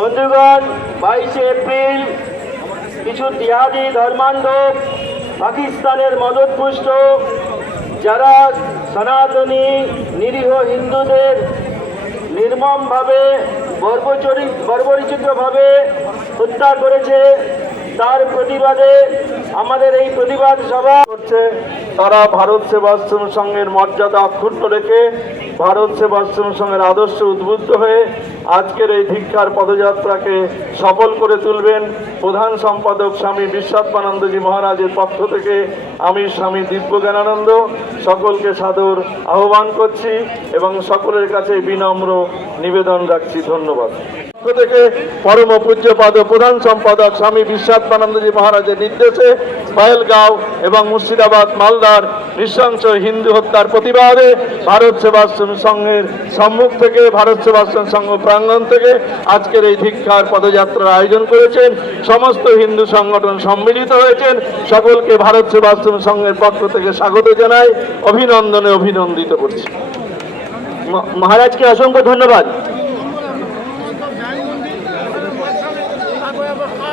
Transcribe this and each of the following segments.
বন্ধুগণ, 22 এপ্রিল কিছু জিহাদি ধর্মান্ধব পাকিস্তানের মদতপুষ্ট যারা সনাতনী নিরীহ হিন্দুদের নির্মমভাবে বর্বরিচিতভাবে হত্যা করেছে, তার প্রতিবাদে আমাদের এই প্রতিবাদ সভা করছে। তারা ভারত সেবাশ্রম সংঘের মর্যাদা অক্ষুণ্ণ রেখে ভারত সেবাশ্রম সংঘের আদর্শে উদ্বুদ্ধ হয়ে আজকের এই ধিক্ষার পদযাত্রাকে সফল করে তুলবেন। প্রধান সম্পাদক স্বামী বিশ্বাত্মানন্দজি মহারাজের পক্ষ থেকে আমি স্বামী দিব্যজ্ঞানানন্দ সকলকে সাদর আহ্বান করছি এবং সকলের কাছে বিনম্র নিবেদন রাখছি। ধন্যবাদ। থেকে পরম পূজ্যপাদ প্রধান সম্পাদক স্বামী বিশ্বাত্মানন্দজি মহারাজের নির্দেশে পায়েলগাঁও এবং মুর্শিদাবাদ মালদার নৃশংস হিন্দু হত্যার প্রতিবাদে ভারত সেবাশ্রম সংঘের সম্মুখ থেকে ভারত সেবাশ্রম সংঘ প্রাঙ্গণ থেকে আজকের এই ধিক্ষার পদযাত্রার আয়োজন করেছেন। সমস্ত হিন্দু সংগঠন সম্মিলিত হয়েছেন। সকলকে ভারত সেবাশ্রম সংঘের পক্ষ থেকে স্বাগত জানাই, অভিনন্দনে অভিনন্দিত করছি। মহারাজকে অসংখ্য ধন্যবাদ।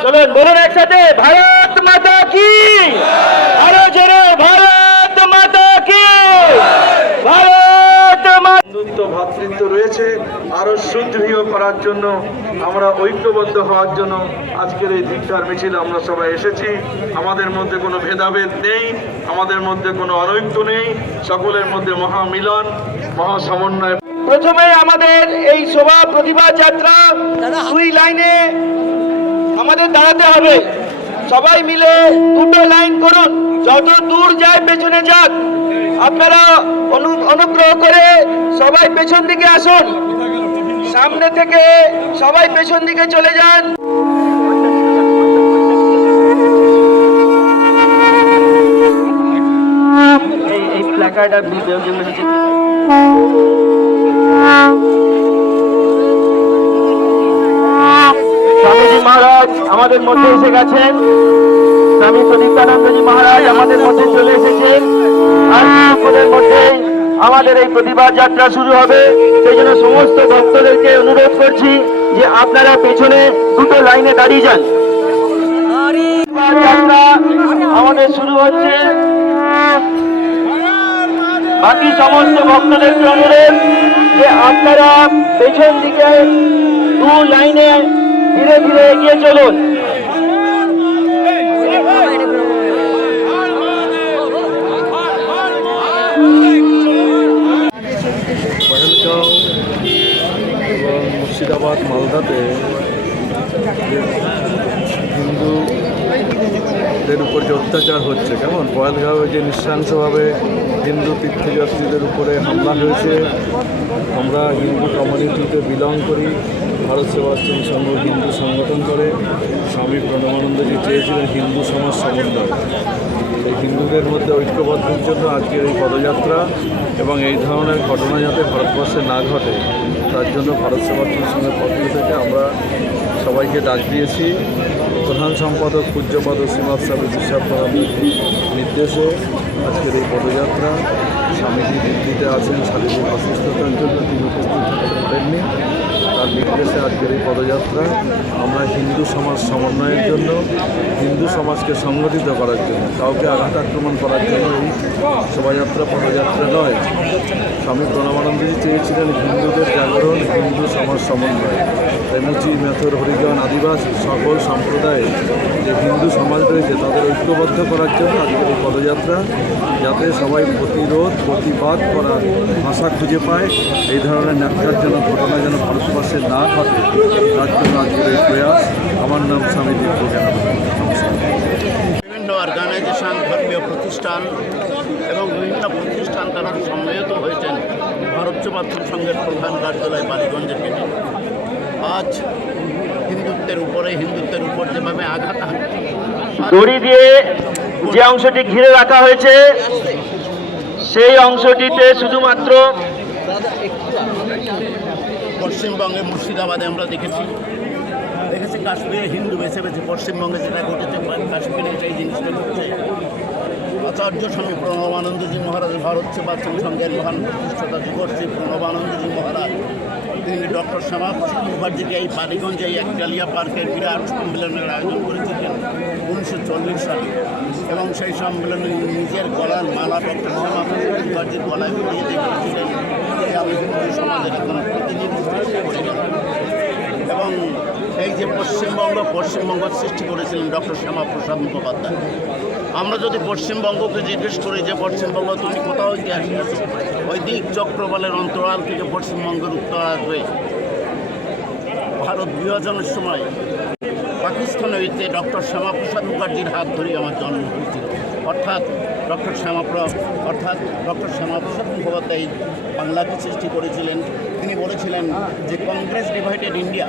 চলুন বলুন একসাথে, ভারত মাতা কি, আরো জোরে ভারত মাতা কি, ভারত মাতা। ভ্রাতৃত্ব রয়েছে, আরো সুদৃঢ় করার জন্য আমরা ঐক্যবদ্ধ হওয়ার জন্য আজকের এই ধিক্ষার মিছিল আমরা সবাই এসেছি। আমাদের মধ্যে কোনো ভেদাভেদ নেই, আমাদের মধ্যে কোনো অনৈক্য নেই, সকলের মধ্যে মহামিলন মহাসমন্বয়। প্রথমে আমাদের এই শোভা প্রতিবাদ যাত্রা দুই লাইনে আমাদের দাঁড়াতে হবে। সবাই মিলে দুটো লাইন করুন, যত দূর যায় পেছনে যাক। আপনারা অনুগ্রহ করে সবাই পেছন দিকে আসুন, সামনে থেকে সবাই পেছন দিকে চলে যান। এই প্ল্যাকার্ড আর স্বামীজি মহারাজ আমাদের মধ্যে এসে গেছেন। স্বামী প্রদীপানন্দজি মহারাজ আমাদের মধ্যে চলে এসেছেন। আর কিছুক্ষণের মধ্যে আমাদের এই প্রতিবাদ যাত্রা শুরু হবে। সেই জন্য সমস্ত ভক্তদেরকে অনুরোধ করছি যে আপনারা পেছনে দুটো লাইনে দাঁড়িয়ে যান। যাত্রা আমাদের শুরু হচ্ছে। বাকি সমস্ত ভক্তদেরকে অনুরোধ যে আপনারা পেছন দিকে দু লাইনে ধীরে ধীরে এগিয়ে চলুন। পহেলগাঁও এবং মুর্শিদাবাদ মালদাতে হিন্দুদের উপর যে অত্যাচার হচ্ছে, কেমন পহেলগাঁওয়ে যে নৃশংসভাবে হিন্দু তীর্থযাত্রীদের উপরে হামলা হয়েছে। আমরা হিন্দু কমিউনিটিতে বিলং করি, ভারত সেবাশ্রম সংঘ হিন্দু সংগঠন করে। স্বামী প্রণবানন্দজি চেয়েছিলেন হিন্দু সমাজ সমন্বয়, এই হিন্দুদের মধ্যে ঐক্যবদ্ধের জন্য আজকের এই পদযাত্রা এবং এই ধরনের ঘটনা যাতে ভারতবর্ষে না ঘটে তার জন্য ভারত সেবাশ্রম সংঘের পক্ষ থেকে আমরা সবাইকে ডাক দিয়েছি। প্রধান সম্পাদক পূজ্যপাদ শ্রীমৎ স্বামী বিশ্বাত্মানন্দজির নির্দেশে আজকের এই পদযাত্রা। স্বামীজি দিল্লিতে আছেন শারীরিক অসুস্থতার জন্য, তিনি উপস্থিত থাকতে পারেননি। তার নির্দেশে আজকের এই পদযাত্রা আমরা হিন্দু সমাজ সমন্বয়ের জন্য, হিন্দু সমাজকে সংগঠিত করার জন্য, কাউকে আঘাত আক্রমণ করার জন্য এই শোভাযাত্রা পদযাত্রা নয়। স্বামী প্রণবানন্দজি চেয়েছিলেন হিন্দুদের জাগরণ, হিন্দু সমাজ সমন্বয়। মুচি, মেথর, হরিজন, আদিবাসী সকল সম্প্রদায়ে যে হিন্দু সমাজ রয়েছে তাদের ঐক্যবদ্ধ করার জন্য আজকের এই পদযাত্রা, যাতে সবাই প্রতিরোধ প্রতিবাদ করার ভাষা খুঁজে পায়। এই ধরনের ন্যাক্কারজনক ঘটনা যেন ভারতবর্ষে না ঘটে তার জন্য আজকের এই প্রয়াস। আমার নাম স্বামী দিব্যজ্ঞানানন্দ। বিভিন্ন অর্গানাইজেশন, ধর্মীয় প্রতিষ্ঠান এবং বিভিন্ন প্রতিষ্ঠান তারা সম্মিলিত হয়েছেন ভারত সেবাশ্রম সংঘের প্রধান কার্যালয় বালিগঞ্জের গেটে। আজ হিন্দুত্বের উপর যেভাবে আঘাত দড়ি দিয়ে যে অংশটি ঘিরে রাখা হয়েছে সেই অংশটিতে শুধুমাত্র পশ্চিমবঙ্গে মুর্শিদাবাদে আমরা দেখেছি কাশ্মীরে হিন্দু বেছে বেছে, পশ্চিমবঙ্গে যেটা ঘটেছে কাশ্মীরে সেই জিনিসটা ঘটেছে। আচার্য স্বামী প্রণবানন্দজি মহারাজ ভারত সেবাশ্রম সংঘের মহান প্রতিষ্ঠাতা যুবশ্রী প্রণবানন্দজি মহারাজ তিনি ডক্টর শ্যামাপ্রসাদ মুখার্জিকে এই পালিগঞ্জে এই একটালিয়া পার্কের বিরাট সম্মেলনের আয়োজন করেছিলেন 1940 সালে, এবং সেই সম্মেলনে নিজের গলার মালা ডক্টর শ্যামাপ্রসাদ মুখার্জির গলায় পরিয়ে দিয়েছিলেন যে আমি হিন্দু সমাজের একজন প্রতিনিধি সৃষ্টি করে গেলাম। এবং এই যে পশ্চিমবঙ্গ সৃষ্টি করেছিলেন ডক্টর শ্যামাপ্রসাদ মুখোপাধ্যায়। আমরা যদি পশ্চিমবঙ্গকে জিজ্ঞেস করি যে পশ্চিমবঙ্গ তুমি কোথাও ইতিহাসে আছো, ওই দিক চক্রবালের অন্তরাল থেকে পশ্চিমবঙ্গের উত্তর আসবে। ভারত বিভাজনের সময় পাকিস্তান হইতে ডক্টর শ্যামাপ্রসাদ মুখার্জির হাত ধরে আমার জন্ম হয়েছিল। অর্থাৎ ডক্টর শ্যামাপ্রসাদ মুখোপাধ্যায় বাংলাকে সৃষ্টি করেছিলেন। তিনি বলেছিলেন যে Congress divided India,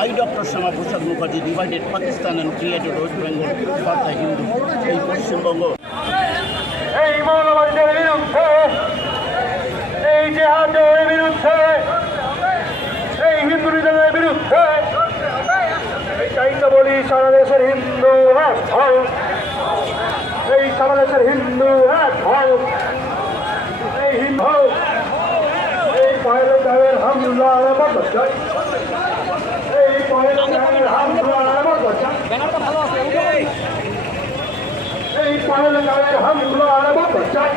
I doctor Syama Prasad Mookerjee divided Pakistan and created west Bengal for the Hindu. এই পশ্চিমবঙ্গ এই মৌলবাদীদের বিরুদ্ধে, এই জেহাদের বিরুদ্ধে, এই হিন্দুদের বিরুদ্ধে এইটাই তো বলি সারা দেশের হিন্দু এক হও, এই সারা দেশের হিন্দু এক হও, এই হিন্দু এই পহেলগাঁওয়ের হামলার বদল চাই, এই পহেলগাঁওয়ের হামলার বদল চাই, এই পহেলগাঁওয়ের হামলার বদল চাই,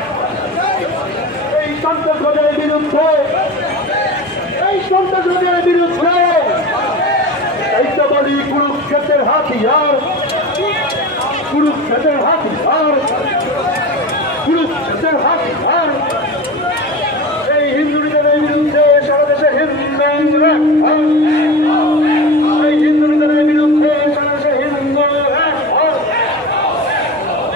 এই সন্ত্রাসবাদের বিরুদ্ধে, এই সন্ত্রাসবাদের বিরুদ্ধে এই তো বলি কুরুক্ষেত্রের হাতিয়ার, কুরুক্ষেত্রের হাতিয়ার, কুরুক্ষেত্রের হাতিয়ার, এই হিন্দুদের বিরুদ্ধে সারা দেশে হিন্দু এক হও, এই হিন্দুদের বিরুদ্ধে সারা দেশে হিন্দু এক হও,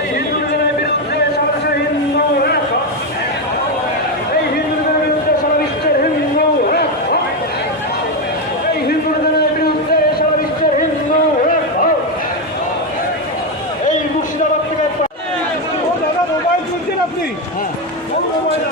এই হিন্দুদের বিরুদ্ধে সারা দেশে হিন্দু এক হও, এই হিন্দুদের বিরুদ্ধে সারা বিশ্বের হিন্দু এক হও, এই হিন্দুদের বিরুদ্ধে সারা বিশ্বের হিন্দু এক হও। এই মুর্শিদাবাদ থেকে মোবাইল শুনছেন আপনি? হ্যাঁ, মোবাইল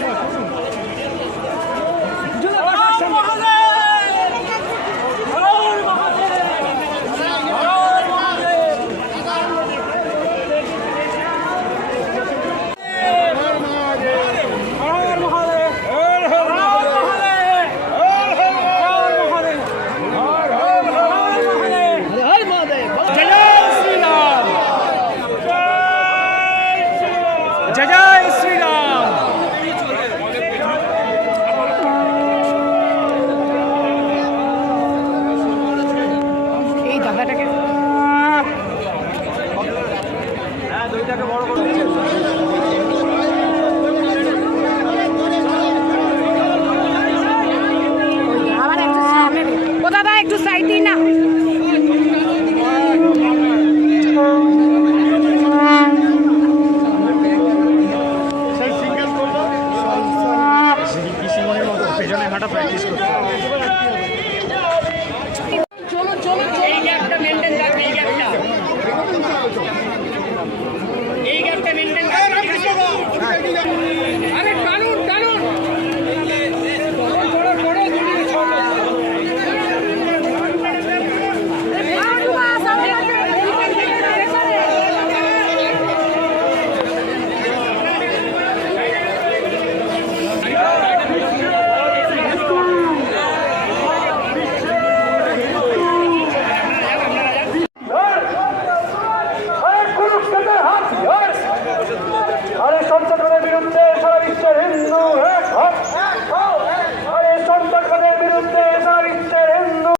একটু সাইড দিন না।